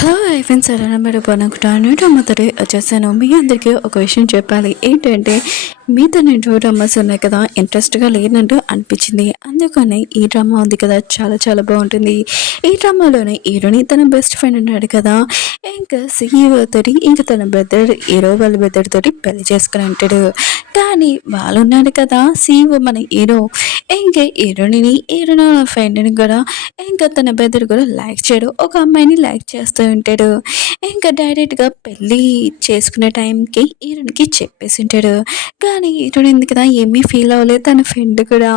Hello friends, ఎలా మీరు బాగున్నాను. డ్రామాతో వచ్చేసాను. మీ అందరికీ ఒక విషయం చెప్పాలి. ఏంటంటే మీతో నేను డ్రామాస్ ఉన్నాయి కదా, ఇంట్రెస్ట్గా లేనట్టు అనిపించింది. అందుకని ఈ డ్రామా ఉంది కదా, చాలా చాలా బాగుంటుంది. ఈ డ్రామాలోనే హీరోని తన బెస్ట్ ఫ్రెండ్ ఉన్నాడు కదా, ఇంకా సీఈఓ తోటి ఇంకా తన బ్రదర్ హీరో వాళ్ళ బ్రదర్ తోటి పెళ్లి చేసుకుని ఉంటాడు. కానీ వాళ్ళు ఉన్నాడు కదా సీఈఓ మన హీరో, ఇంకా హీరోని ఫ్రెండ్ని కూడా ఇంకా తన బ్రదర్ కూడా లైక్ చేయడు, ఒక అమ్మాయిని లైక్ చేస్తూ ఉంటాడు. ఇంకా డైరెక్ట్గా పెళ్ళి చేసుకునే టైంకి హీరోనికి చెప్పేసి ఉంటాడు. కానీ హీరోయిన్ ఎందుకు కదా ఏమీ ఫీల్ అవ్వలేదు, తన ఫ్రెండ్ కూడా.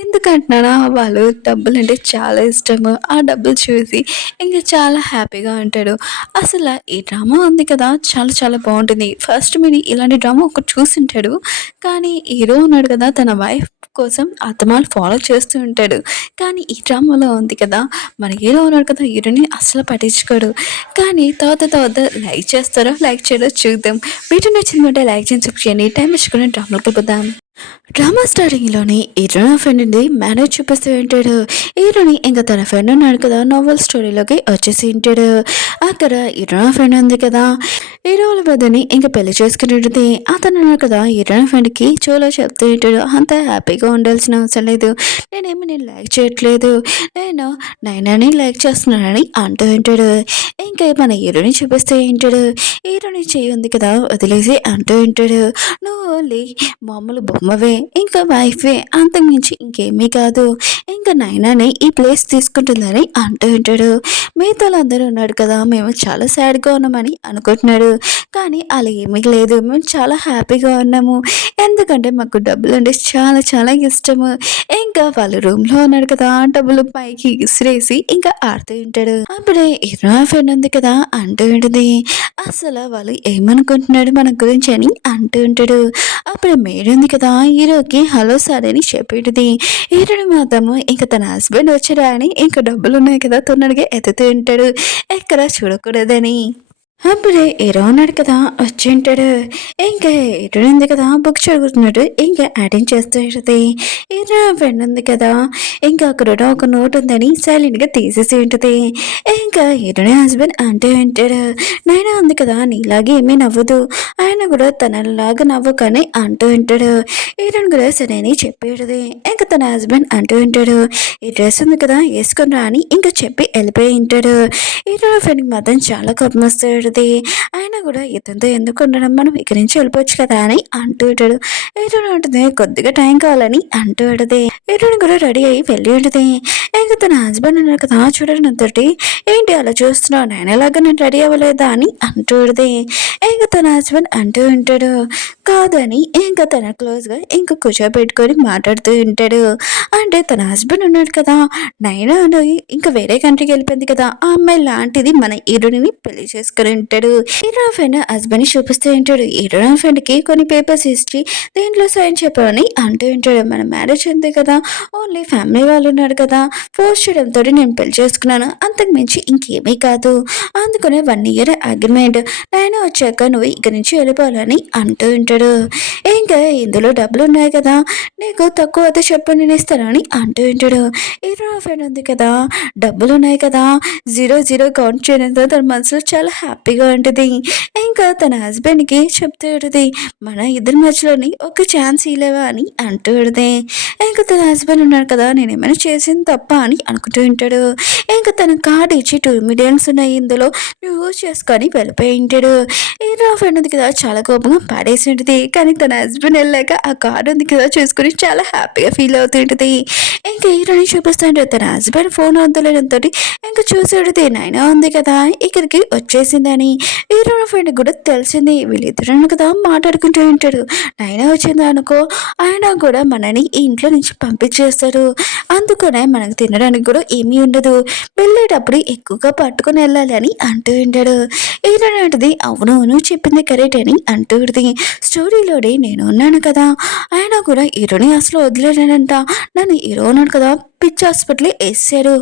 ఎందుకంటున్నారా, వాళ్ళు డబ్బులు అంటే చాలా ఇష్టము. ఆ డబ్బులు చూసి ఇంకా చాలా హ్యాపీగా ఉంటాడు. అసలు ఈ డ్రామా ఉంది కదా, చాలా చాలా బాగుంటుంది. ఫస్ట్ మీరు ఇలాంటి డ్రామా ఒకటి చూసింటాడు. కానీ హీరో ఉన్నాడు కదా, తన వైఫ్ కోసం అత్తమాలు ఫాలో చేస్తూ ఉంటాడు. కానీ ఈ డ్రామాలో ఉంది కదా, మన హీరో ఉన్నాడు కదా, హీరోని అస్సలు పట్టించుకోడు. కానీ తర్వాత లైక్ చేస్తారో లైక్ చేయడో చూద్దాం. వీడియో నచ్చిందంటే లైక్ చేసి సబ్స్క్రైబ్ చేయండి. టైం వచ్చుకుని డ్రామాలోకి పోదాం. డ్రామా స్టార్టింగ్లోని హీరోని ఫ్రెండ్ని మ్యారేజ్ చూపిస్తూ ఉంటాడు. హీరోని ఇంకా తన ఫ్రెండ్ ఉన్నాడు కదా, నోవెల్ స్టోరీలోకి వచ్చేసి ఉంటాడు. అక్కడ హీరోని ఫ్రెండ్ ఉంది కదా, హీరో వాళ్ళ బ్రదర్ని ఇంకా పెళ్లి చేసుకుని ఉంటుంది. అతను ఉన్నాడు కదా, హీరోని ఫ్రెండ్కి చోలో చెప్తూ ఉంటాడు, అంత హ్యాపీగా ఉండాల్సిన అవసరం లేదు, నేను లైక్ చేయట్లేదు, నేను నైనాని లైక్ చేస్తున్నానని అంటూ ఉంటాడు. ఇంకా మన హీరోని చూపిస్తూ ఉంటాడు. హీరోని చెయ్యి ఉంది కదా వదిలేసి అంటూ ఉంటాడు, నువ్వు ఓన్లీ మామూలు బొమ్మవే, ఇంకా వైఫే, అంతకుమించి ఇంకేమీ కాదు, ఇంకా నైనానే ఈ ప్లేస్ తీసుకుంటుందని అంటూ ఉంటాడు. మిగతా అందరూ ఉన్నాడు కదా, మేము చాలా సాడ్గా ఉన్నామని అనుకుంటున్నాడు. కానీ అలా ఏమీ లేదు, మేము చాలా హ్యాపీగా ఉన్నాము, ఎందుకంటే మాకు డబ్బులు అంటే చాలా చాలా ఇష్టము. ఇంకా వాళ్ళ రూమ్లో ఉన్నాడు కదా, డబ్బులు పైకి విసిరేసి ఇంకా ఆడుతూ ఉంటాడు. అప్పుడే హీరో ఫ్రెండ్ ఉంది కదా అంటూ ఉంటుంది, అసలు వాళ్ళు ఏమనుకుంటున్నాడు మన గురించి అని అంటూ ఉంటాడు. అప్పుడు మేడ్ ఉంది కదా, హీరోకి హలో సార్ అని చెప్పేటిది. హీరోని మాత్రము ఇంకా తన హస్బెండ్ వచ్చాడా అని ఇంకా డబ్బులు ఉన్నాయి కదా తొందరగా ఎత్తుతూ ఉంటాడు, ఎక్కడ చూడకూడదని. అప్పుడే హీరో ఉన్నాడు కదా వచ్చి ఉంటాడు. ఇంకా హీరో ఉంది కదా బుక్ చదువుతున్నాడు, ఇంకా యాడింగ్ చేస్తూ ఉంటుంది. హీరో ఫ్రెండ్ ఉంది కదా, ఇంకా అక్కడ ఒక నోట్ ఉందని సైలెంట్గా తీసేసి ఉంటుంది. ఇంకా హీరోని హస్బెండ్ అంటూ ఉంటాడు, నైనా ఉంది కదా నీలాగే ఏమీ నవ్వదు, ఆయన కూడా తనలాగా నవ్వకని అంటూ ఉంటాడు. హీరోని కూడా సరే అని చెప్పేది. ఇంకా తన హస్బెండ్ అంటూ ఉంటాడు, ఈ డ్రెస్ ఉంది కదా వేసుకుని రా అని ఇంకా చెప్పి వెళ్ళిపోయి ఉంటాడు. హీరో ఫ్రెండ్కి మాత్రం చాలా కోపం వస్తాడు. ఆయన కూడా ఇతనితో ఎందుకు ఉండడం, మనం ఇక్కడి నుంచి వెళ్ళిపోవచ్చు కదా అని అంటూ ఉంటాడు. హీరోని ఉంటుంది, కొద్దిగా టైం కావాలని అంటూ ఉంటుంది. హీరోని కూడా రెడీ అయ్యి వెళ్ళి ఉంటుంది. ఇంకా తన హస్బెండ్ ఉన్నారు కదా చూడడం అంతటి, ఏంటి అలా చూస్తున్నావు, నేనేలాగా నేను రెడీ అవ్వలేదా అని అంటూ ఉంటుంది. ఇంకా తన హస్బెండ్ అంటూ ఉంటాడు, కాదని ఇంకా తన క్లోజ్గా ఇంకా కూర్చోబెట్టుకొని మాట్లాడుతూ ఉంటాడు. అంటే తన హస్బెండ్ ఉన్నాడు కదా, నైనా ఇంకా వేరే కంట్రీకి వెళ్ళిపోయింది కదా, ఆ అమ్మాయి లాంటిది మన హీరోని పెళ్లి చేసుకుని ఉంటాడు. హీరో ఫ్రెండ్ హస్బెండ్ చూపిస్తూ ఉంటాడు. హీరో ఫ్రెండ్కి కొన్ని పేపర్స్ ఇచ్చి దేంట్లో సైన్ చెప్పాలని అంటూ ఉంటాడు. మన మ్యారేజ్ ఉంది కదా, ఓన్లీ ఫ్యామిలీ వాళ్ళు ఉన్నారు కదా, ఫోర్స్ చేయడంతో నేను పెళ్లి చేసుకున్నాను, అంతకు మించి ఇంకేమీ కాదు, అందుకనే 1 year అగ్రిమెంట్, నేను వచ్చాక నువ్వు ఇక్కడి నుంచి వెళ్ళిపోవాలని అంటూ ఉంటాడు. ఇంకా ఇందులో డబ్బులు ఉన్నాయి కదా, నీకు తక్కువ అయితే చెప్పు నేను ఇస్తానని అంటూ ఉంటాడు. హీరో ఫ్రెండ్ ఉంది కదా, డబ్బులు ఉన్నాయి కదా, 0 కౌంట్ చేయడంతో తన మనసులో చాలా హ్యాపీగా ఉంటుంది. ఇంకా తన హస్బెండ్కి చెప్తూ ఉంటుంది, మన ఇద్దరి మధ్యలోని ఒక ఛాన్స్ ఇలేవా అని అంటూ ఉంటుంది. ఇంకా తన హస్బెండ్ ఉన్నాడు కదా, నేను ఏమైనా చేసింది తప్ప అని అనుకుంటూ ఉంటాడు. ఇంకా తన కార్డు ఇచ్చి 2 million ఉన్నాయి, ఇందులో నువ్వు యూజ్ చేసుకొని వెళ్ళిపోయి ఉంటాడు. హీరో ఫ్రెండ్ ఉంది కదా చాలా కోపంగా పడేసి ఉంటుంది. కానీ తన హస్బెండ్ వెళ్ళాక ఆ కార్డు ఉంది కదా చూసుకుని చాలా హ్యాపీగా ఫీల్ అవుతుంటుంది. ఇంకా హీరోని చూపిస్తుంటే తన హస్బెండ్ ఫోన్ వద్దలేడంతో ఇంకా చూసేది నైనా ఉంది కదా ఇక్కడికి వచ్చేసిందని. హీరో ఫ్రెండ్ కూడా తెలిసింది, వీళ్ళిద్దరు కదా మాట్లాడుకుంటూ ఉంటాడు. నైనా వచ్చింది అనుకో, ఆయన కూడా మనని ఈ ఇంట్లో నుంచి పంపించేస్తాడు, అందుకనే మనకు తినడానికి కూడా ఏమీ ఉండదు, వెళ్ళేటప్పుడు ఎక్కువగా పట్టుకుని వెళ్ళాలి అని అంటూ ఉంటాడు. హీరో అంటది, అవును చెప్పింది కరెక్ట్ అని అంటూ ఉంటుంది. స్టోరీలోనే నేను ఉన్నాను కదా, ఆయన కూడా హీరోని అసలు వదిలేడంట, నన్ను హీరో ఉన్నాడు కదా పిచ్చి హాస్పిటల్ వేసాడు.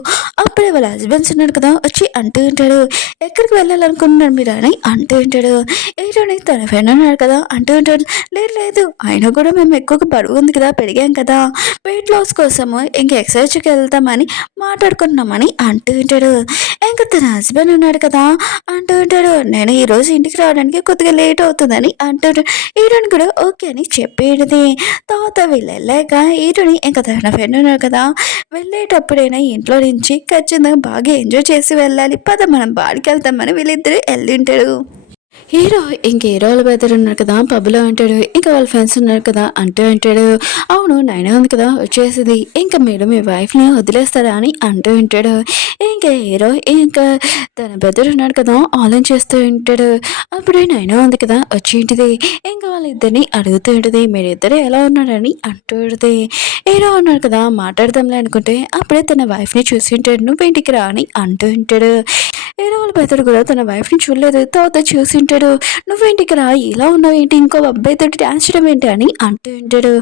అప్పుడే వాళ్ళ హస్బెండ్స్ ఉన్నాడు కదా వచ్చి అంటూ ఉంటాడు, ఎక్కడికి వెళ్ళాలనుకుంటున్నారు మీరు అని అంటూ ఉంటాడు. ఏంటని తన ఫ్రెండ్ ఉన్నాడు కదా అంటూ ఉంటాడు, లేదు లేదు అయినా కూడా మేము ఎక్కువగా బరువు ఉంది కదా పెరిగాం కదా, వెయిట్ లాస్ కోసము ఇంక ఎక్సర్సైజ్కి వెళ్తామని మాట్లాడుకున్నామని అంటూ ఉంటాడు. ఇంకా తన హస్బెండ్ ఉన్నాడు కదా అంటూ ఉంటాడు, నేను ఈరోజు ఇంటికి రావడానికి కొద్దిగా లేట్ అవుతుందని అంటాడు. హీరోని కూడా ఓకే అని చెప్పేది. తర్వాత వీళ్ళు వెళ్ళాక హీరోని ఇంకా తన ఫ్రెండ్ ఉన్నాడు కదా, వెళ్ళేటప్పుడైనా ఇంట్లో నుంచి ఖచ్చితంగా బాగా ఎంజాయ్ చేసి వెళ్ళాలి, పద మనం బాడికి వెళ్తామని వీళ్ళిద్దరు వెళ్ళింటాడు. హీరో ఇంక హీరో వాళ్ళ బ్రదర్ ఉన్నారు కదా పబ్లో అంటాడు, ఇంకా వాళ్ళ ఫ్రెండ్స్ ఉన్నారు కదా అంటూ అంటాడు, అవును నైనా ఉంది కదా వచ్చేసింది, ఇంకా మీరు మీ వైఫ్ని వదిలేస్తారా అని అంటూ ఉంటాడు. ఇంకా హీరో ఇంకా తన బ్రదర్ ఉన్నాడు కదా ఆలోచన చేస్తూ ఉంటాడు. అప్పుడే నైనా ఉంది కదా వచ్చి ఉంటుంది. ఇంకా వాళ్ళిద్దరిని అడుగుతూ ఉంటుంది, మీరిద్దరు ఎలా ఉన్నారని అంటూ ఉంటుంది. హీరో ఉన్నాడు కదా మాట్లాడదాంలే అనుకుంటే అప్పుడే తన వైఫ్ని చూసి ఉంటాడు, నువ్వు ఇంటికి రా అని అంటూ ఉంటాడు. హీరో వాళ్ళ బ్రదర్ కూడా తన వైఫ్ని చూడలేదు, తర్వాత చూసింటాడు, నువ్వేంటికి రా ఇలా ఉన్నావు ఏంటి, ఇంకో అబ్బాయితో డాన్స్ చేయడం ఏంటి అని అంటూ ఉంటాడు.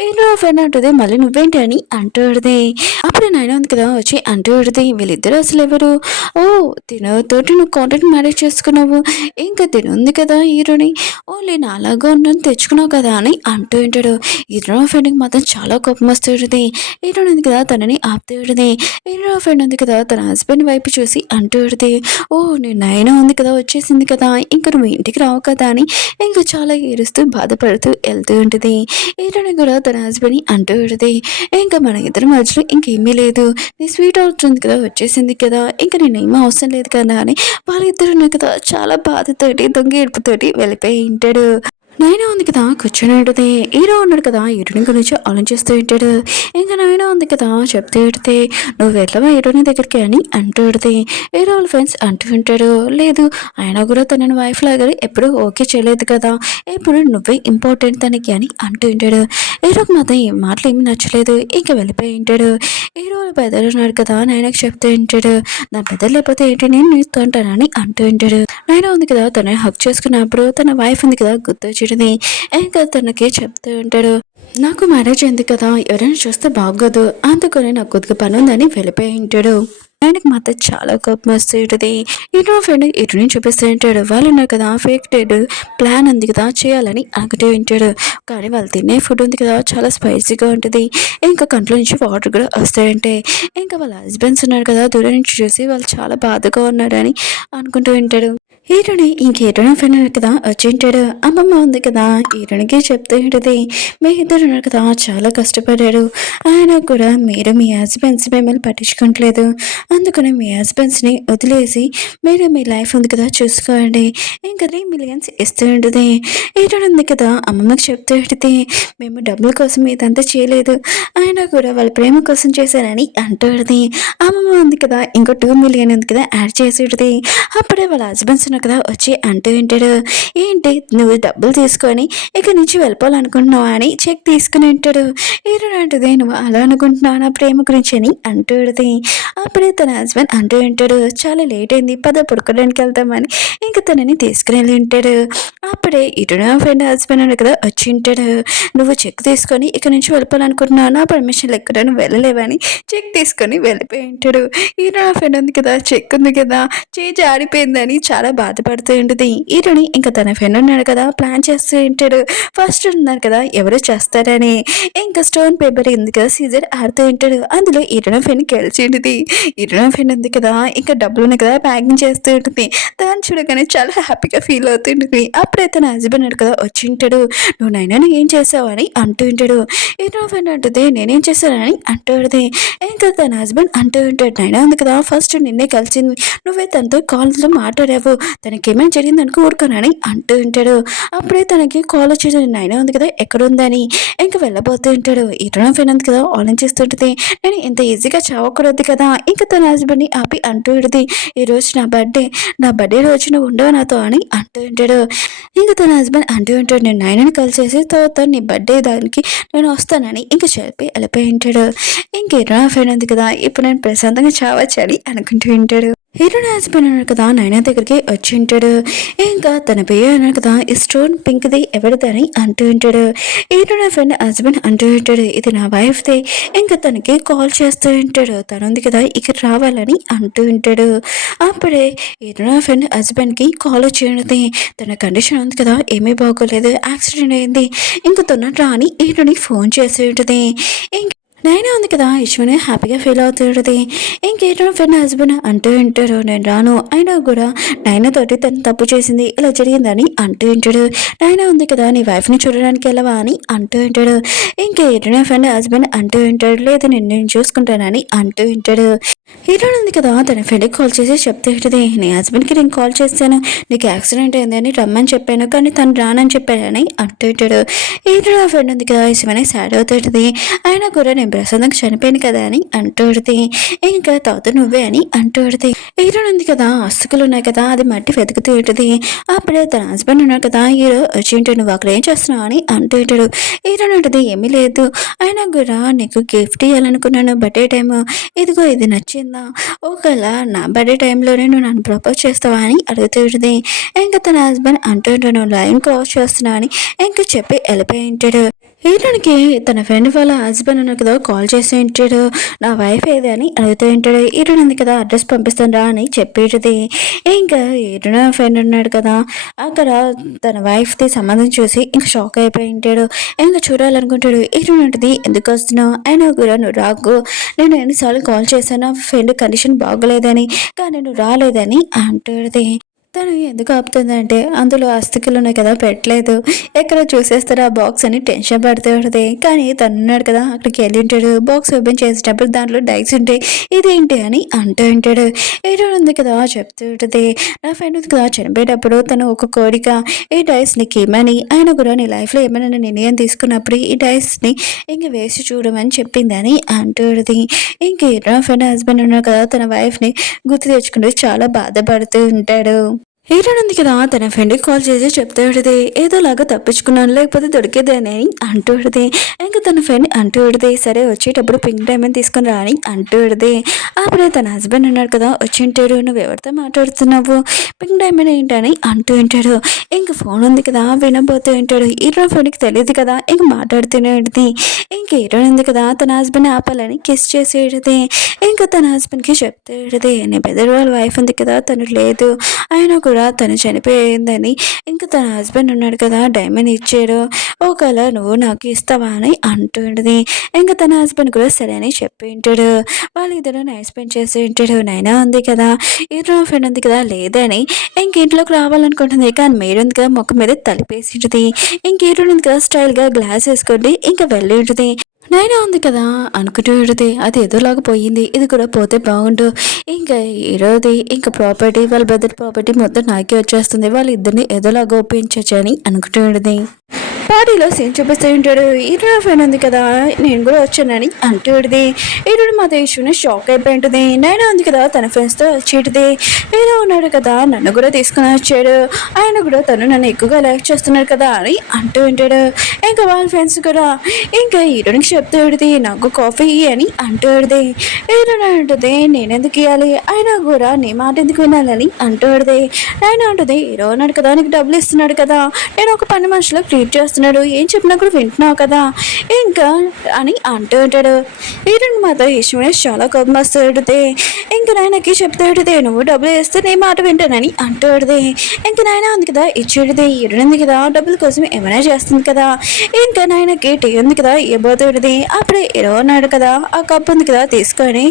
హీరో ఫ్రెండ్ అంటుంది, మళ్ళీ నువ్వేంటి అని అంటూ ఉంటుంది. అప్పుడు నైనా ఉంది కదా వచ్చి అంటూ ఉంటుంది, వీళ్ళిద్దరు అసలు ఎవరు, ఓ తినతోటి నువ్వు కాంట్రాక్ట్ మ్యారేజ్ చేసుకున్నావు, ఇంకా తినుంది కదా హీరోని, ఓన్లీ నాలాగా ఉన్నది తెచ్చుకున్నావు కదా అని అంటూ ఉంటాడు. హీరో ఫ్రెండ్కి మాత్రం చాలా కోపం వస్తూ ఉంటుంది. హీరోని ఉంది కదా తనని ఆపుతూ ఉంటుంది. హీరో ఫ్రెండ్ ఉంది కదా తన హస్బెండ్ వైపు చూసి అంటూ ఉంటుంది, ఓ నేను నైనా ఉంది కదా వచ్చేసింది కదా, ఇంక నువ్వు ఇంటికి రావు కదా అని ఇంకా చాలా ఏడుస్తూ బాధపడుతూ వెళ్తూ ఉంటుంది. హీరోని కూడా తన హస్బెండ్ని అంటూ ఉంటుంది, ఇంకా మన ఇద్దరి మధ్యలో ఇంకేమీ లేదు, నీ స్వీట్ అవుతుంది కదా వచ్చేసింది కదా, ఇంకా నేనేమీ అవసరం లేదు కదా అని వాళ్ళిద్దరు ఉన్నారు కదా చాలా బాధతోటి దొంగ ఏడుపుతోటి వెళ్ళిపోయి ఉంటాడు. నైనా ఉంది కదా కూర్చొని ఉంటుంది. హీరో ఉన్నాడు కదా హీరోని గురించి ఆలోచిస్తూ ఉంటాడు. ఇంకా నైనా ఉంది కదా చెప్తూ ఉంటే, నువ్వు వెళ్ళవా హీరోని దగ్గరికి అని అంటూ ఉంటుంది. హీరో వాళ్ళ ఫ్రెండ్స్ అంటూ ఉంటాడు, లేదు ఆయన కూడా తనని వైఫ్ లాగా ఎప్పుడు ఓకే చేయలేదు కదా, ఎప్పుడు నువ్వే ఇంపార్టెంట్ తనకి అని అంటూ ఉంటాడు. హీరోకి మాత్రం ఈ మాటలు ఏమి నచ్చలేదు, ఇంకా వెళ్ళిపోయి ఉంటాడు. హీరో వాళ్ళ బెదర్ ఉన్నాడు కదా నైనాకి చెప్తూ ఉంటాడు, నా బెదర్ లేకపోతే ఏంటి నేను నీతో అంటానని అంటూ ఉంటాడు. నైనా ఉంది కదా తనని హక్ చేసుకున్నప్పుడు తన వైఫ్ ఉంది కదా గుర్తొచ్చింది. ఇంకా తనకి చెప్తూ ఉంటాడు, నాకు మ్యారేజ్ అయింది కదా ఎవరైనా చూస్తే బాగోదు, అందుకని నాకు కొద్దిగా పని ఉందని వెళ్ళిపోయి ఉంటాడు. ఆయనకి మాత్రం చాలా కోపం వస్తూ ఉంటుంది. ఇటు ఫ్రెండ్ ఇటుని చూపిస్తూ ఉంటాడు, వాళ్ళు ఉన్నారు కదా ఫేక్ డేట్ ప్లాన్ ఉంది కదా చేయాలని అనుకుంటూ ఉంటాడు. కానీ వాళ్ళు తినే ఫుడ్ ఉంది కదా చాలా స్పైసీగా ఉంటుంది, ఇంకా కంట్లో నుంచి వాటర్ కూడా వస్తాయంటే, ఇంకా వాళ్ళ హస్బెండ్స్ ఉన్నారు కదా దూరం నుంచి చూసి వాళ్ళు చాలా బాధగా ఉన్నారని అనుకుంటూ ఉంటాడు. హీరోని ఇంక హీరోని ఫ్రెండ్ కదా వచ్చింటాడు. అమ్మమ్మ ఉంది కదా హీరోనికి చెప్తూ ఉంటుంది, మీ ఇద్దరు ఉన్నారు కదా చాలా కష్టపడారు, ఆయన కూడా మీరు మీ హస్బెండ్స్ మిమ్మల్ని పట్టించుకోవట్లేదు, అందుకని మీ హస్బెండ్స్ని వదిలేసి మీరు మీ లైఫ్ ఉంది కదా చూసుకోండి, ఇంకా 3 million ఇస్తూ ఉంటుంది. హీరోని ఉంది కదా అమ్మమ్మకి చెప్తూ ఉంటుంది, మేము డబ్బుల కోసం ఇదంతా చేయలేదు, ఆయన కూడా వాళ్ళ ప్రేమ కోసం చేశారని అంటూ ఉంటుంది. అమ్మమ్మ ఉంది కదా ఇంకో 2 million ఉంది కదా యాడ్ చేసి ఉంటుంది. అప్పుడే వాళ్ళ హస్బెండ్స్ కదా వచ్చి అంటూ ఉంటాడు, ఏంటి నువ్వు డబ్బులు తీసుకొని ఇక్కడి నుంచి వెళ్ళిపోవాలనుకుంటున్నావా అని చెక్ తీసుకుని ఉంటాడు. హీరోని అంటుంది, నువ్వు అలా అనుకుంటున్నావు నా ప్రేమ గురించి అని అంటూ ఉంటుంది. అప్పుడే తన హస్బెండ్ అంటూ ఉంటాడు, చాలా లేట్ అయింది పద పడుకోవడానికి వెళ్తామని ఇంకా తనని తీసుకుని వెళ్ళి ఉంటాడు. అప్పుడే ఇటు నా ఫ్రెండ్ హస్బెండ్ కదా వచ్చి ఉంటాడు, నువ్వు చెక్ తీసుకొని ఇక్కడ నుంచి వెళ్ళిపోవాలనుకుంటున్నావు, నా పర్మిషన్ లేకుండా నువ్వు వెళ్ళలేవని చెక్ తీసుకొని వెళ్ళిపోయి ఉంటాడు. హీరో నా ఫ్రెండ్ ఉంది కదా చెక్ ఉంది కదా చేయి జారిపోయిందని చాలా బాధపడుతూ ఉంటుంది. హీరోని ఇంకా తన ఫ్రెండ్ ఉన్నాడు కదా ప్లాన్ చేస్తూ ఉంటాడు, ఫస్ట్ ఉన్నారు కదా ఎవరు చేస్తారని, ఇంకా స్టోన్ పేపర్ ఉంది కదా సీజర్ ఆడుతూ ఉంటాడు, అందులో హీరోని ఫ్రెండ్ గెలిచి ఉంటుంది. హీరోని ఫ్రెండ్ ఉంది కదా ఇంకా డబ్బులు ఉన్నాయి కదా ప్యాకింగ్ చేస్తూ ఉంటుంది, దాన్ని చూడగానే చాలా హ్యాపీగా ఫీల్ అవుతుంటుంది. అప్పుడే తన హస్బెండ్ ఉన్నాడు కదా వచ్చి ఉంటాడు, నువ్వు నైనా ఏం చేసావు అని అంటూ ఉంటాడు. హీరోని ఫ్రెండ్ అంటుంది, నేనేం చేశానని అంటూ ఉంటుంది. ఇంకా తన హస్బెండ్ అంటూ ఉంటాడు, నైనా ఉంది కదా ఫస్ట్ నిన్నే కలిసింది, నువ్వే తనతో కాల్స్లో మాట్లాడావు, తనకి ఏమైనా జరిగింది అనుకో ఊరుకోనని అంటూ ఉంటాడు. అప్పుడే తనకి కాల్ వచ్చేది, నైనా ఉంది కదా ఎక్కడుందని ఇంకా వెళ్ళబోతూ ఉంటాడు. ఇటు ఫ్రెండ్ ఉంది కదా ఆలోచిస్తుంటుంది, నేను ఇంత ఈజీగా చావకూడదు కదా, ఇంకా తన హస్బెండ్ని ఆపి అంటూ ఉంటుంది, ఈరోజు నా బర్త్డే రోజు నువ్వు ఉండవు నాతో అని అంటూ ఉంటాడు. ఇంకా తన హస్బెండ్ అంటూ ఉంటాడు, నేను నైనాని కలిసేసి తర్వాత నీ బర్త్డే దానికి నేను వస్తానని ఇంకా చెప్పి వెళ్ళిపోయి ఉంటాడు. ఇంకేదో ఫ్రెండ్ ఉంది కదా ఇప్పుడు నేను ప్రశాంతంగా చావచ్చు అని అనుకుంటూ ఉంటాడు. హీరోయిన్ హస్బెండ్ అన్నాడు కదా నైనా దగ్గరికి వచ్చి ఉంటాడు. ఇంకా తన పేరు అన్నాడు కదా ఈ స్టోన్ పింక్ది ఎవరిదని అంటూ ఉంటాడు. హీరోయిన్ ఫ్రెండ్ హస్బెండ్ అంటూ ఉంటాడు ఇది నా వైఫ్ది. ఇంకా తనకి కాల్ చేస్తూ ఉంటాడు. తను ఉంది కదా ఇక్కడ రావాలని అంటూ ఉంటాడు. అప్పుడే హీరోయిన్ ఫ్రెండ్ హస్బెండ్కి కాల్ వచ్చి ఉంటుంది. తన కండిషన్ ఉంది కదా ఏమీ బాగోలేదు, యాక్సిడెంట్ అయింది, ఇంకా తొన్నట్రా అని హీరోని ఫోన్ చేసి ఉంటుంది. నైనా ఉంది కదా యశ్వని హ్యాపీగా ఫీల్ అవుతుంది. ఇంకేటో ఫ్రెండ్ హస్బెండ్ అంటూ ఉంటారు నేను రాను, అయినా కూడా నైనా తోటి తను తప్పు చేసింది ఇలా జరిగిందని అంటూ ఉంటాడు. నైనా ఉంది కదా నీ వైఫ్ని చూడడానికి వెళ్ళవా అని అంటూ ఉంటాడు. ఇంకేటో ఫ్రెండ్ హస్బెండ్ అంటూ ఉంటాడు లేదు నేను చూసుకుంటానని అంటూ ఉంటాడు. హీరోయిన్ ఉంది కదా తన ఫ్రెండ్కి కాల్ చేసి చెప్తే ఉంటుంది నీ హస్బెండ్కి నేను కాల్ చేస్తాను, నీకు యాక్సిడెంట్ అయిందని రమ్మని చెప్పాను కానీ తను రానని చెప్పానని అంటూ ఉంటాడు. హీరోయిన్ ఫ్రెండ్ ఉంది కదా ఇష్టమని సాడ్ అవుతుంది. అయినా కూడా నేను ప్రసాదంగా చనిపోయాను కదా అని అంటూడితే ఇంకా తర్వాత నువ్వే అని అంటూడితే హీరోయిన్ ఉంది కదా అస్తుకులు ఉన్నాయి కదా అది మట్టి వెతుకుతూ ఉంటుంది. అప్పుడే తన హస్బెండ్ ఉన్నాడు కదా హీరో వచ్చి నువ్వు అక్కడ ఏం చేస్తున్నావు అని అంటూ ఉంటాడు. హీరోయిన్ ఉంటుంది ఏమీ లేదు, అయినా కూడా నీకు గిఫ్ట్ ఇవ్వాలనుకున్నాను బర్త్డే టైమ్, ఇదిగో ఇది నచ్చిందా, ఒకవేళ నా బర్త్డే టైంలోనే నువ్వు నన్ను ప్రపోజ్ చేస్తావా అని అడుగుతూ ఉంటుంది. ఇంకా తన హస్బెండ్ అంటూ ఉంటాను లైన్ క్రాస్ చేస్తున్నా అని ఇంకా చెప్పి వెళ్ళిపోయి ఉంటాడు. హీరోనికి తన ఫ్రెండ్ వాళ్ళ హస్బెండ్ అన్న కదా కాల్ చేసి ఉంటాడు నా వైఫ్ ఏది అని అడుగుతూ ఉంటాడు. హీరోన్ ఉంది కదా అడ్రస్ పంపిస్తాను రా అని చెప్పేది. ఇంకా హీరోన్ ఫ్రెండ్ ఉన్నాడు కదా అక్కడ తన వైఫ్ది సంబంధం చూసి ఇంకా షాక్ అయిపోయి ఉంటాడు. ఇంకా చూడాలనుకుంటాడు. హీరోన్ ఉంటుంది ఎందుకు వస్తున్నావు, అయినా కూడా నువ్వు రాకు, నేను ఎన్నిసార్లు కాల్ చేశాను ఫ్రెండ్ కండిషన్ బాగోలేదని కానీ నువ్వు రాలేదని అంటుంది. తను ఎందుకు ఆపుతుందంటే అందులో అస్థికలు ఉన్నాయి కదా పెట్టలేదు, ఎక్కడ చూసేస్తారా బాక్స్ అని టెన్షన్ పడుతూ ఉంటుంది. కానీ తను ఉన్నాడు కదా అక్కడికి వెళ్ళి ఉంటాడు. బాక్స్ ఓపెన్ చేసేటప్పుడు దాంట్లో డైస్ ఉంటాయి, ఇదేంటి అని అంటూ ఉంటాడు. ఏదో ఉంది కదా చెప్తూ ఉంటుంది నా ఫ్రెండ్ ఉంది కదా చనిపోయేటప్పుడు తను ఒక కోరిక ఈ డైస్ నీకు ఏమని, ఆయన కూడా నీ లైఫ్లో ఏమైనా నిర్ణయం తీసుకున్నప్పుడు ఈ డైస్ని ఇంక వేసి చూడమని చెప్పింది అని అంటూ ఉంటుంది. ఇంక నా ఫ్రెండ్ హస్బెండ్ ఉన్నాడు కదా తన వైఫ్ని గుర్తు తెచ్చుకుంటూ చాలా బాధపడుతూ ఉంటాడు. హీరోయిన్ ఉంది కదా తన ఫ్రెండ్కి కాల్ చేసి చెప్తూ ఉంటుంది ఏదోలాగా తప్పించుకున్నాను లేకపోతే దొరికేదని అని అంటూ ఉంటుంది. ఇంకా తన ఫ్రెండ్ అంటూ ఉంటుంది సరే వచ్చేటప్పుడు పింక్ డైమండ్ తీసుకుని రా అని అంటూ ఉంటుంది. అప్పుడే తన హస్బెండ్ ఉన్నాడు కదా వచ్చి ఉంటాడు నువ్వు ఎవరితో మాట్లాడుతున్నావు, పింక్ డైమండ్ ఏంటని అంటూ ఉంటాడు. ఇంక ఫోన్ ఉంది కదా వినబోతూ ఉంటాడు. హీరోయిన్ ఫ్రెండ్కి తెలియదు కదా ఇంక మాట్లాడుతూనే ఉంటుంది. ఇంక హీరోయిన్ ఉంది కదా తన హస్బెండ్ ఆపాలని కిస్ చేసి ఉంటుంది. ఇంకా తన హస్బెండ్కి చెప్తూ ఉంటుంది నీ పెద్దవాళ్ళ వాళ్ళ వైఫ్ ఉంది కదా తను లేదు, అయినా కూడా తను చనిపోయిందని ఇంకా తన హస్బెండ్ ఉన్నాడు కదా డైమండ్ ఇచ్చాడు, ఒకవేళ నువ్వు నాకు ఇస్తావా అని అంటుంది. ఇంకా తన హస్బెండ్ కూడా సరే అని చెప్పి ఉంటాడు. వాళ్ళిద్దరూ నైట్ స్పెండ్ చేసి ఉంటాడు. నైనా ఉంది కదా ఇద్దరు ఫ్రెండ్ ఉంది కదా లేదని ఇంక ఇంట్లోకి రావాలనుకుంటుంది కానీ మేడ్ ఉంది కదా మొక్క మీద తలిపేసి ఉంటుంది. ఇంక ఉంది కదా స్టైల్గా గ్లాస్ వేసుకోండి ఇంకా వెళ్ళి ఉంటుంది. నైనా ఉంది కదా అనుకుంటూ ఉంటుంది అది ఏదోలాగా పోయింది, ఇది కూడా పోతే బాగుండు, ఇంకా ఈరోజు ఇంకా ప్రాపర్టీ వాళ్ళ బ్రదర్ ప్రాపర్టీ మొత్తం నాకే వచ్చేస్తుంది, వాళ్ళిద్దరిని ఏదోలాగా ఒప్పించవచ్చు అని అనుకుంటూ ఉంటుంది. పార్టీలో సీన్ చూపిస్తూ ఉంటాడు. హీరోయిన్ ఫ్రెండ్ ఉంది కదా నేను కూడా వచ్చానని అంటూ ఉంటుంది. హీరోయిన్ మా దేశం షాక్ అయిపోయి ఉంటుంది. నైనా ఉంది కదా తన ఫ్రెండ్స్తో వచ్చేటిది. హీరో ఉన్నాడు కదా నన్ను కూడా తీసుకుని వచ్చాడు, ఆయన కూడా తను నన్ను ఎక్కువగా లైక్ చేస్తున్నాడు కదా అని అంటూ ఉంటాడు. ఇంకా వాళ్ళ ఫ్రెండ్స్ కూడా ఇంకా హీరోయిన్కి చెప్తూ ఉంటుంది నాకు కాఫీ అని అంటూ ఉంటుంది. హీరోయిన్ అంటుంది నేనెందుకు ఇవ్వాలి, అయినా కూడా నీ మాట ఎందుకు వినాలని అంటూ ఉంటుంది. నైనా ఉంటుంది హీరో ఉన్నాడు కదా నీకు డబ్బులు ఇస్తున్నాడు కదా, నేను ఒక పని మనుషులో ట్రీట్ చేస్తున్నాడు, ఏం చెప్పినా కూడా వింటున్నావు కదా ఇంకా అని అంటూ ఉంటాడు. హీరోయిన్ మాత్రం ఇష్టమే చాలా కోపం వస్తుంది. ఇంకా నాయనకి చెప్తాడుదే నువ్వు డబ్బులు వేస్తే నీ మాట వింటానని అంటాడుదే. ఇంకా నాయన ఉంది కదా ఇచ్చేడుదే, హీరోయిన్ ఉంది కదా డబ్బుల కోసం ఏమైనా చేస్తుంది కదా, ఇంకా నాయనకి టీ ఉంది కదా ఇవ్వబోతుడిది. అప్పుడే హీరో ఉన్నాడు కదా ఆ కప్ ఉంది కదా తీసుకొని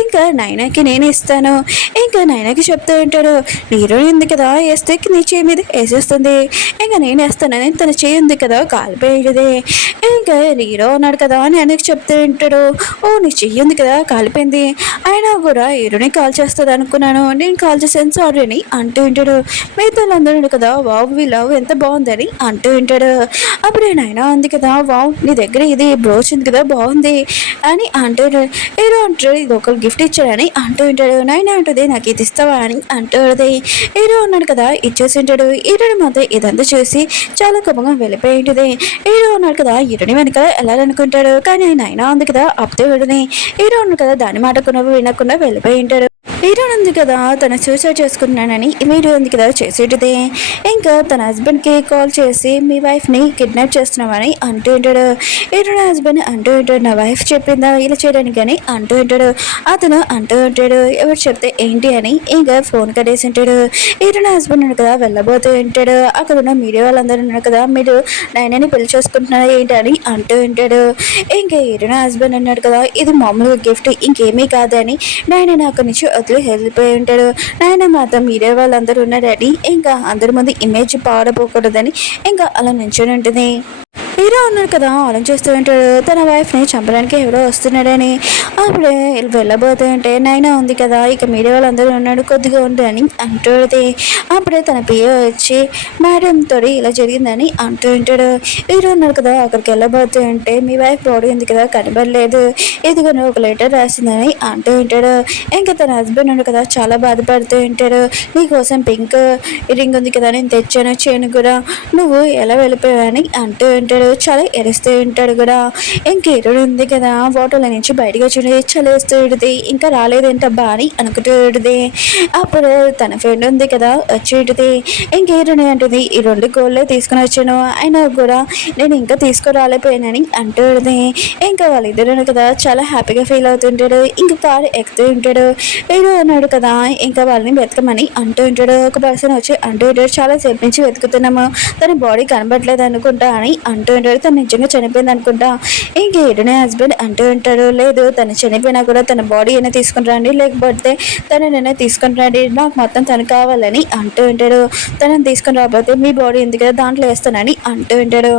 ఇంకా నాయనకి నేను ఇస్తాను, ఇంకా నాయనకి చెప్తూ ఉంటాడు హీరోయిన్ ఉంది కదా వేస్తే నీ చేయి మీద వేసేస్తుంది, ఇంకా నేను వేస్తానని తన చేయి ఉంది కదా కాలిపోయేది. ఇంకా హీరో ఉన్నాడు కదా నాయనకి చెప్తూ ఉంటాడు ఓ నీ చెయ్యి ఉంది కదా కాలిపోయింది, అయినా కూడా హీరోని కాల్ చేస్తుంది అనుకున్నాను, నేను కాల్ చేసాను సారీ అని అంటూ ఉంటాడు. మిగతా అందరూ కదా వావ్ వీ లవ్ ఎంత బాగుందని అంటూ ఉంటాడు. అప్పుడే నాయన ఉంది కదా వావ్ నీ దగ్గర ఇది బ్రోచ్ ఉంది కదా బాగుంది అని అంటాడు. హీరో అంటాడు ఇది ఒకరు గిఫ్ట్ ఇచ్చాడని అంటూ ఉంటాడు. నాయన అంటుంది నాకు ఇది ఇస్తావా అని అంటుంది. హీరో ఉన్నాడు కదా ఇచ్చేసి ఉంటాడు. హీరోని మాత్రం ఇదంతా చూసి చాలా కోపంగా వెళ్ళిపోయి ఉంటుంది. హీరో ఉన్నాడు కదా హీరోని వెనక వెళ్ళాలనుకుంటాడు కానీ నాయన ఉంది కదా అప్పుడే విడని హీరో ఉన్నాడు కదా దాని మాట కొనవు వినకుండా వెళ్ళిపోయి ఉంటాడు. హీరో ఉంది కదా తను సూసైడ్ చేసుకుంటున్నానని ఈ వీడియో ఉంది కదా చేసేటిదే. ఇంకా తన హస్బెండ్కి కాల్ చేసి మీ వైఫ్ని కిడ్నాప్ చేస్తున్నామని అంటూ ఉంటాడు. హీరో హస్బెండ్ అంటూ ఉంటాడు, నా వైఫ్ చెప్పిందా ఇలా చేయడానికి అని అంటూ ఉంటాడు. అతను అంటూ ఉంటాడు, ఎవరు చెప్తే ఏంటి అని ఇంకా ఫోన్ కట్టేసి ఉంటాడు. హీరో హస్బెండ్ ఉన్నాడు కదా వెళ్ళబోతూ ఉంటాడు. అక్కడ ఉన్న మీడియా వాళ్ళందరూ ఉన్నారు కదా, మీరు నైనాని పెళ్లి చేసుకుంటున్నారా ఏంటి అని అంటూ ఉంటాడు. ఇంకా హీరో హస్బెండ్ అన్నాడు కదా, ఇది మామూలుగా గిఫ్ట్ ఇంకేమీ కాదని నైనా అక్కడి నుంచి వదిలి వెళ్ళిపోయి ఉంటాడు. నాయన మాత్రం మీరే వాళ్ళందరూ ఉన్నారని ఇంకా అందరి ముందు ఇమేజ్ పాడపోకూడదని ఇంకా అలా నించొని ఉంటుంది. హీరో ఉన్నాడు కదా ఆలోచిస్తూ ఉంటాడు, తన వైఫ్ని చంపడానికి ఎవరో వస్తున్నాడని. అప్పుడే వెళ్ళబోతూ ఉంటే నైనా ఉంది కదా ఇక మీడియా వాళ్ళందరూ ఉన్నాడు కొద్దిగా ఉండని అంటుంది. అప్పుడే తన పిఏ వచ్చి మేడంతో ఇలా జరిగిందని అంటూ ఉంటాడు. హీరో ఉన్నాడు కదా అక్కడికి వెళ్ళబోతూ ఉంటే మీ వైఫ్ బాడీ ఉంది కదా కనబడలేదు, ఇదిగో ఒక లెటర్ రాసిందని అంటూ ఉంటాడు. ఇంకా తన హస్బెండ్ ఉన్నాడు కదా చాలా బాధపడుతూ ఉంటాడు, నీకోసం పింక్ రింగ్ ఉంది కదా నేను తెచ్చాను చేయను కూడా, నువ్వు ఎలా వెళ్ళిపోయావని అంటూ ఉంటాడు. చాలా ఎరుస్తూ ఉంటాడు కూడా. ఇంక హీరోయిన్ ఉంది కదా వాటర్ల నుంచి బయటకు వచ్చి చలేస్తూ ఉంటుంది, ఇంకా రాలేదేంటబ్బా అని అనుకుంటూ ఉంటుంది. అప్పుడు తన ఫ్రెండ్ ఉంది కదా వచ్చి ఉంటుంది. ఇంక హీరోయిన్ అంటుంది, ఈ 2 గోళ్ళే తీసుకుని వచ్చాను అయినా కూడా నేను ఇంకా తీసుకురాలేపోయానని అంటూ ఉంటుంది. ఇంకా వాళ్ళిద్దరు కదా చాలా హ్యాపీగా ఫీల్ అవుతుంటాడు. ఇంకా కారు ఎక్కుతూ ఉంటాడు. హీరో అన్నాడు కదా ఇంకా వాళ్ళని వెతకమని అంటూ ఉంటాడు. ఒక పర్సన్ వచ్చి అంటూ ఉంటాడు, చాలా సేపు నుంచి వెతుకుతున్నాము తన బాడీ కనబడలేదు అనుకుంటా అని అంటూ ఉంటాడు. తను నిజంగా చనిపోయింది అనుకుంటా. ఇంక హీరోనే హస్బెండ్ అంటూ ఉంటాడు, లేదు తను చనిపోయినా కూడా తన బాడీ అయినా తీసుకుని రండి లేకపోతే తననైనా తీసుకుని రండి, నాకు మొత్తం తను కావాలని అంటూ ఉంటాడు. తనని తీసుకుని రాకపోతే మీ బాడీ ఉంది కదా దాంట్లో వేస్తానని అంటూ ఉంటాడు.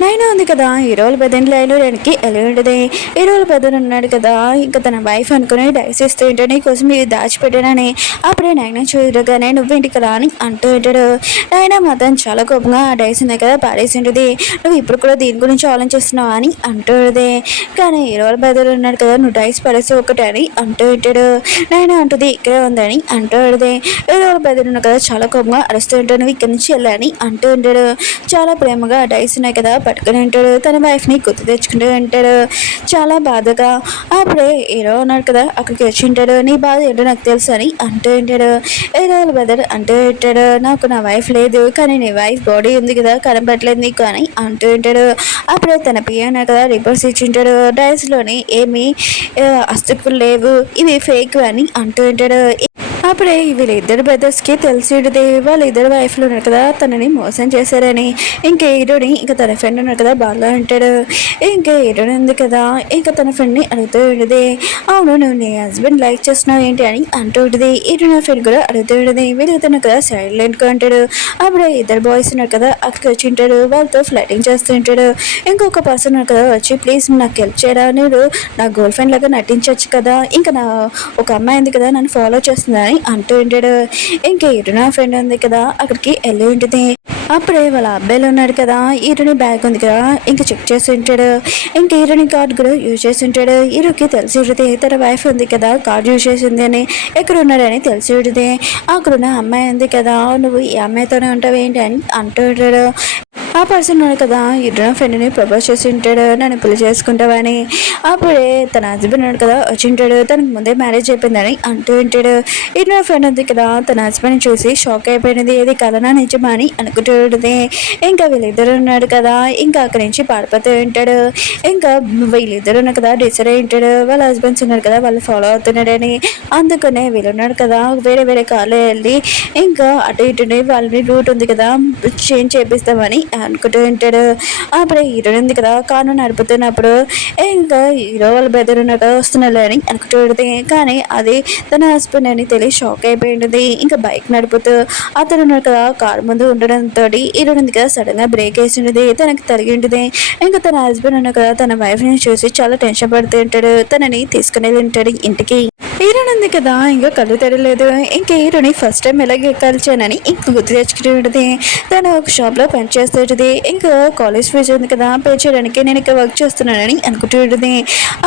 నైనా ఉంది కదా హీరోల పెద్దని లైన్కి వెళ్ళి ఉంటుంది. హీరోల పెద్దలు ఉన్నాడు కదా ఇంకా తన వైఫ్ అనుకుని డైస్ ఇస్తూ ఉంటాడు, నీకోసం ఇది దాచిపెట్టానని. అప్పుడే నైనా చూడగానే నువ్వేంటికి రా అని అంటూ ఉంటాడు. నైనా మాత్రం చాలా కోపంగా ఆ డైస్ ఉన్నాయి కదా పాడేసి ఉంటుంది, నువ్వు ఇప్పుడు కూడా దీని గురించి ఆలోచిస్తున్నావు అని అంటూ ఉంటుంది. కానీ హీరోల పెద్దలు ఉన్నాడు కదా నువ్వు డైస్ పడేసి ఒకటి అని అంటూ ఉంటాడు. నైనా అంటుంది ఇక్కడే ఉందని అంటూ ఉంటుంది. హీరోల పెద్దలు ఉన్నాడు కదా చాలా కోపంగా అరుస్తూ ఉంటాడు, నువ్వు ఇక్కడి నుంచి వెళ్ళని అంటూ ఉంటాడు. చాలా ప్రేమగా డైస్ ఉన్నాయి కదా పట్టుకుని ఉంటాడు. తన వైఫ్ని గుర్తు తెచ్చుకుంటూ ఉంటాడు చాలా బాధగా. అప్పుడే హీరో ఉన్నాడు కదా అక్కడికి వచ్చి ఉంటాడు, నీ బాధ ఏంటో నాకు తెలుసు అని అంటూ ఉంటాడు. హీరో బ్రదర్ అంటూ ఉంటాడు, నాకు నా వైఫ్ లేదు కానీ నీ వైఫ్ బాడీ ఉంది కదా కనబడలేదు నీకు అని అంటూ ఉంటాడు. అప్పుడే తన పిఏ ఉన్నాడు కదా రిపోర్ట్స్ ఇచ్చి ఉంటాడు, డైస్లోని ఏమీ అస్తుకులు లేవు ఇవి ఫేక్ అని అంటూ ఉంటాడు. అప్పుడే వీళ్ళిద్దరు బ్రదర్స్కి తెలిసి ఉంటుంది వాళ్ళిద్దరు వైఫ్లు ఉన్నారు కదా తనని మోసం చేశారని. ఇంకా హీరోని ఇంకా తన ఫ్రెండ్ ఉన్నారు కదా బాగా అంటాడు. ఇంకా హీరోని ఉంది కదా ఇంకా తన ఫ్రెండ్ని అడుగుతూ ఉంటుంది, అవును నువ్వు నీ హస్బెండ్ లైక్ చేస్తున్నావు ఏంటి అని అంటూ ఉంటుంది. హీరో నా ఫ్రెండ్ కూడా అడుగుతూ ఉంటుంది, వీళ్ళిద్దరు కదా సైలెంట్గా అంటాడు. అప్పుడు ఇద్దరు బాయ్స్ ఉన్నారు కదా అక్కడికి వచ్చి ఉంటాడు, వాళ్ళతో ఫ్లైటింగ్ చేస్తూ ఉంటాడు. ఇంకొక పర్సన్ ఉన్నారు కదా వచ్చి ప్లీజ్ నాకు హెల్ప్ చేయరా, నువ్వు నా గర్ల్ ఫ్రెండ్ లాగా నటించవచ్చు కదా, ఇంకా నా ఒక అమ్మాయి ఉంది కదా నన్ను ఫాలో చేస్తుందని అంటూ ఉంటాడు. ఇంకా హీరోని ఫ్రెండ్ ఉంది కదా అక్కడికి వెళ్ళి ఉంటుంది. అప్పుడే వాళ్ళ అబ్బాయిలు ఉన్నాడు కదా హీరోని బ్యాగ్ ఉంది కదా ఇంకా చెక్ చేసి ఉంటాడు. ఇంకా హీరోని కార్డ్ కూడా యూజ్ చేసి ఉంటాడు. హీరోకి తెలిసి ఉంటుంది తన వైఫ్ ఉంది కదా కార్డ్ యూజ్ చేసింది అని, ఎక్కడ ఉన్నాడని తెలిసి ఉంటుంది. అక్కడున్న అమ్మాయి ఉంది కదా నువ్వు ఈ అమ్మాయితోనే ఉంటావు ఏంటి అని అంటూ ఉంటాడు. ఆ పర్సన్ ఉన్నాడు కదా హీరో ఫ్రెండ్ని ప్రపోజ్ చేసి ఉంటాడు, నన్ను పెళ్లి చేసుకుంటావని. అప్పుడే తన హస్బెండ్ ఉన్నాడు కదా వచ్చి ఉంటాడు, తనకు ముందే మ్యారేజ్ అయిపోయిందని అంటూ ఉంటాడు. హీరో ఫ్రెండ్ ఉంది కదా తన హస్బెండ్ చూసి షాక్ అయిపోయినది, ఇది కలనా నిజమా అని అనుకుంటూ ఉంటుంది. ఇంకా వీళ్ళిద్దరు ఉన్నాడు కదా ఇంకా అక్కడి నుంచి పారిపోతూ ఉంటాడు. ఇంకా వీళ్ళిద్దరు ఉన్నారు కదా డిసైడ్ అయి ఉంటాడు వాళ్ళ హస్బెండ్స్ ఉన్నారు కదా వాళ్ళు ఫాలో అవుతున్నాడని. అందుకనే వీళ్ళున్నాడు కదా వేరే వేరే కార్లో వెళ్ళి ఇంకా అటు ఇటు వాళ్ళని రూట్ ఉంది కదా చేంజ్ చేపిస్తామని అనుకుంటూ ఉంటాడు. అప్పుడు హీరో ఉంది కదా కారు నడుపుతున్నప్పుడు ఇంకా హీరో వాళ్ళ బ్రదర్ ఉన్నట్టు వస్తున్నారు అని అనుకుంటూ ఉంటుంది. కానీ అది తన హస్బెండ్ అని తెలియ షాక్ అయిపోయి ఉంటుంది. ఇంకా బైక్ నడుపుతూ అతను ఉన్నాడు కదా కారు ముందు ఉండడంతో హీరో ఉంది కదా సడన్ గా బ్రేక్ వేసి ఉంటుంది, తనకి తరిగి ఉంటుంది. ఇంకా తన హస్బెండ్ ఉన్నాడు కదా తన వైఫ్ ని చూసి చాలా టెన్షన్ పడుతూ ఉంటాడు, తనని తీసుకుని ఉంటాడు ఇంటికి. హీరోని ఉంది కదా ఇంకా కళ్ళు తెరలేదు. ఇంకా హీరోని ఫస్ట్ టైం ఎలాగే కలిచానని ఇంకా గుర్తు తెచ్చుకుంటూ ఉంటుంది. తను ఒక షాప్లో పనిచేస్తుంటుంది. ఇంకా కాలేజ్ ఫీజు ఉంది కదా పే చేయడానికి నేను ఇక్కడ వర్క్ చేస్తున్నానని అనుకుంటూ ఉంటుంది.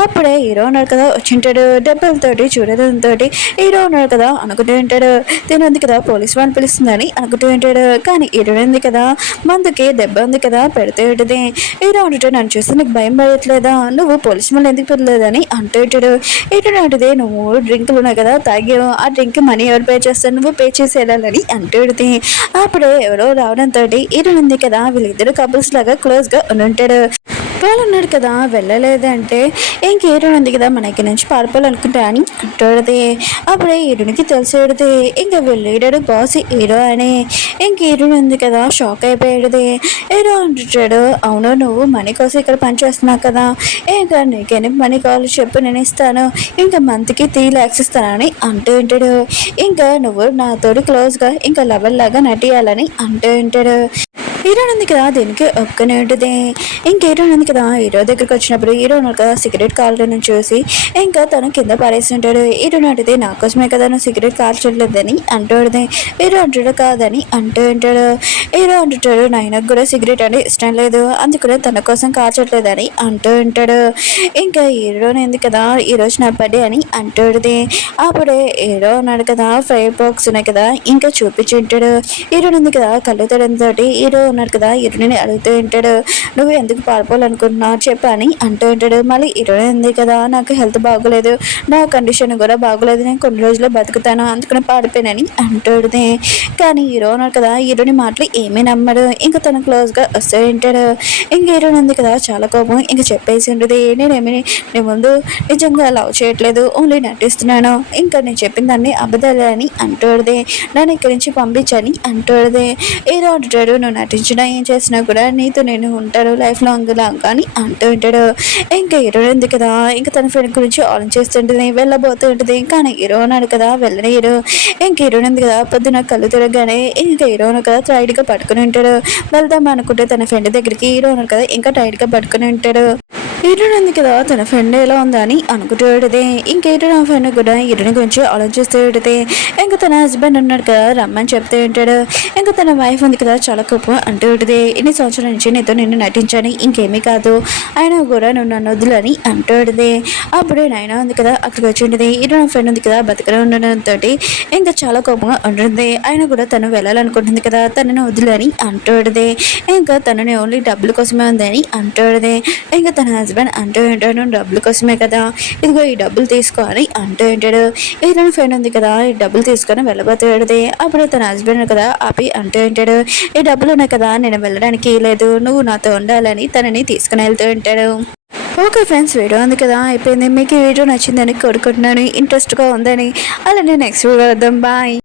అప్పుడే హీరో ఉన్నాడు కదా వచ్చింటాడు డబ్బులతోటి చూడడంతో హీరో ఉన్నాడు కదా అనుకుంటూ ఉంటాడు, తిని ఉంది కదా పోలీస్ వాళ్ళని పిలుస్తుందని అనుకుంటూ ఉంటాడు. కానీ హీరో ఉంది కదా మందుకి దెబ్బ ఉంది కదా పెడుతూ ఉంటుంది. హీరో అంటుంటే నన్ను చూస్తే నీకు భయం పడట్లేదా, నువ్వు పోలీస్ వాళ్ళు ఎందుకు పిలలేదని అంటూ ఉంటాడు. హీరో అంటుంది నువ్వు డ్రింకులు ఉన్నాయి కదా తాగావు, ఆ డ్రింక్ మనీ ఎవరు పే చేస్తారు, నువ్వు పే చేసి వెళ్ళాలని అంటూడితే అప్పుడే ఎవరో రావడంతో హీరోయిన్ ఉంది కదా వీళ్ళిద్దరు కపుల్స్ లాగా క్లోజ్గా ఉంటాడు. ఉన్నాడు కదా వెళ్ళలేదంటే ఇంక హీరోయిన్ ఉంది కదా మన ఇక్కడి నుంచి పారిపోవాలనుకుంటా అని అంటాడుది. అప్పుడే హీరోనికి తెలిసేది ఇంకా వెళ్ళాడు బాస్ హీరో అని. ఇంక హీరోయిన్ ఉంది కదా షాక్ అయిపోయాడుది. హీరో అంటాడు అవును నువ్వు మనీ కోసం ఇక్కడ పని చేస్తున్నావు కదా, ఇంకా నీకెన్ని మనీ కావాలి చెప్పు నేను ఇస్తాను, ఇంకా మంత్కి 3 lakhs ఇస్తానని అంటూ ఉంటాడు. ఇంకా నువ్వు నాతోటి క్లోజ్గా ఇంకా లవర్ లాగా నటియాలని అంటూ ఉంటాడు. హీరోయిన్ ఉంది కదా దీనికి ఒక్కనే ఉంటుంది. ఇంక హీరోయిన్ ఉంది కదా హీరో దగ్గరికి వచ్చినప్పుడు హీరో కదా సిగరెట్ కాల్చడం చూసి ఇంకా తను కింద పారేసి ఉంటాడు. హీరోయిన్ అంటే నా కోసమే కదా నువ్వు సిగరెట్ కాల్చట్లేదని అంటాడు. హీరో అంటాడు కాదని అంటూ ఉంటాడు. హీరో అంటుంటాడు నాయనకు కూడా సిగరెట్ అంటే ఇష్టం లేదు అందుకనే తన కోసం కాల్చట్లేదని అంటూ ఉంటాడు. ఇంకా హీరోయిన్ ఉంది కదా ఈరోజు నా బర్త్డే అని అంటాడుది. అప్పుడే హీరో ఉన్నాడు కదా ఫైర్ బాక్స్ ఉన్నాయి కదా ఇంకా చూపించి ఉంటాడు. హీరోయిన్ ఉంది కదా కళ్ళు తెడంతో హీరో ఉన్నాడు కదా హీరోయిన్ అడుగుతూ ఉంటాడు నువ్వు ఎందుకు పారిపోవాలనుకుంటున్నావు చెప్పు అని అంటూ ఉంటాడు. మళ్ళీ హీరోయిన్ ఉంది కదా నాకు హెల్త్ బాగోలేదు, నా కండిషన్ కూడా బాగోలేదు, నేను కొన్ని రోజులు బతుకుతాను అందుకని పారిపోయానని అంటాడుది. కానీ హీరో ఉన్నాడు కదా హీరోని మాటలు ఏమీ నమ్మడు. ఇంకా తను క్లోజ్గా వస్తూ ఉంటాడు. ఇంక హీరోయిన్ ఉంది కదా చాలా కోపం ఇంకా చెప్పేసి ఉంటుంది నేనేమి నీ ముందు నిజంగా లవ్ చేయట్లేదు ఓన్లీ నటిస్తున్నాను, ఇంకా నేను చెప్పిన దాన్ని అబద్ధాలే అని అంటాడుది. నన్ను ఇక్కడి నుంచి పంపించని అంటాడుది. హీరో అంటాడు నువ్వు నటించినా ఏం చేసినా కూడా నీతో నేను ఉంటాను లైఫ్ లాంగ్ లాగా అని అంటూ ఉంటాడు. ఇంకా హీరో ఉంది కదా ఇంకా తన ఫ్రెండ్ గురించి ఆలోచిస్తుంటుంది వెళ్ళబోతూ ఉంటుంది. కానీ హీరో ఉన్నాడు కదా వెళ్ళని హీరో ఇంక హీరోయిన్ ఉంది కదా పొద్దున కళ్ళు తిరగగానే ఇంకా హీరో కదా టైట్గా పట్టుకుని ఉంటాడు. వెళ్దాం అనుకుంటే తన ఫ్రెండ్ దగ్గరికి హీరో ఉన్నాడు కదా ఇంకా టైట్గా పట్టుకుని ఉంటాడు. హీరోయిన్ ఉంది కదా తన ఫ్రెండ్ ఎలా ఉందా అని అనుకుంటూ ఇంక హీరోయిన్ ఫ్రెండ్ కూడా హీరోయిన్ గురించి ఆలోచిస్తూ ఉంటుంది. ఇంకా తన హస్బెండ్ ఉన్నాడు కదా రమ్మని చెప్తూ ఉంటాడు. ఇంకా తన వైఫ్ ఉంది కదా చాలా కోపం అంటూ ఉంటుంది ఇన్ని సంవత్సరాల నుంచి నీతో నిన్ను నటించాను ఇంకేమీ కాదు అయినా కూడా నువ్వు నన్ను వద్దులని అంటూ ఉంటుంది. అప్పుడు నాయన ఉంది కదా అక్కడికి వచ్చి ఉంటుంది. హీరోయిన్ ఫ్రెండ్ ఉంది కదా బతికనే ఉండడంతో ఇంకా చాలా కోపంగా ఉంటుంది. ఆయన కూడా తను వెళ్ళాలనుకుంటుంది కదా తనని వద్దులని అంటూ ఉంటుంది. ఇంకా తనని ఓన్లీ డబ్బుల కోసమే ఉందని అంటూ ఉంటుంది. ఇంకా తన హస్బెండ్ అంటూ ఉంటాడు డబ్బుల కోసమే కదా ఇదిగో ఈ డబ్బులు తీసుకో అని అంటూ ఉంటాడు. హీరోయిన్ ఫ్రెండ్ ఉంది కదా ఈ డబ్బులు తీసుకొని వెళ్ళబోతాడు. అప్పుడు తన హస్బెండ్ కదా ఆపి అంటూ ఉంటాడు ఈ డబ్బులు ఉన్నాయి కదా నేను వెళ్ళడానికి లేదు నువ్వు నాతో ఉండాలని తనని తీసుకుని వెళ్తూ ఉంటాడు. ఓకే ఫ్రెండ్స్ వీడియో ఉంది కదా అయిపోయింది. మీకు ఈ వీడియో నచ్చిందని కోరుకుంటున్నాను, ఇంట్రెస్ట్గా ఉందని. అలానే నెక్స్ట్ వీడియో వద్దాం బాయ్.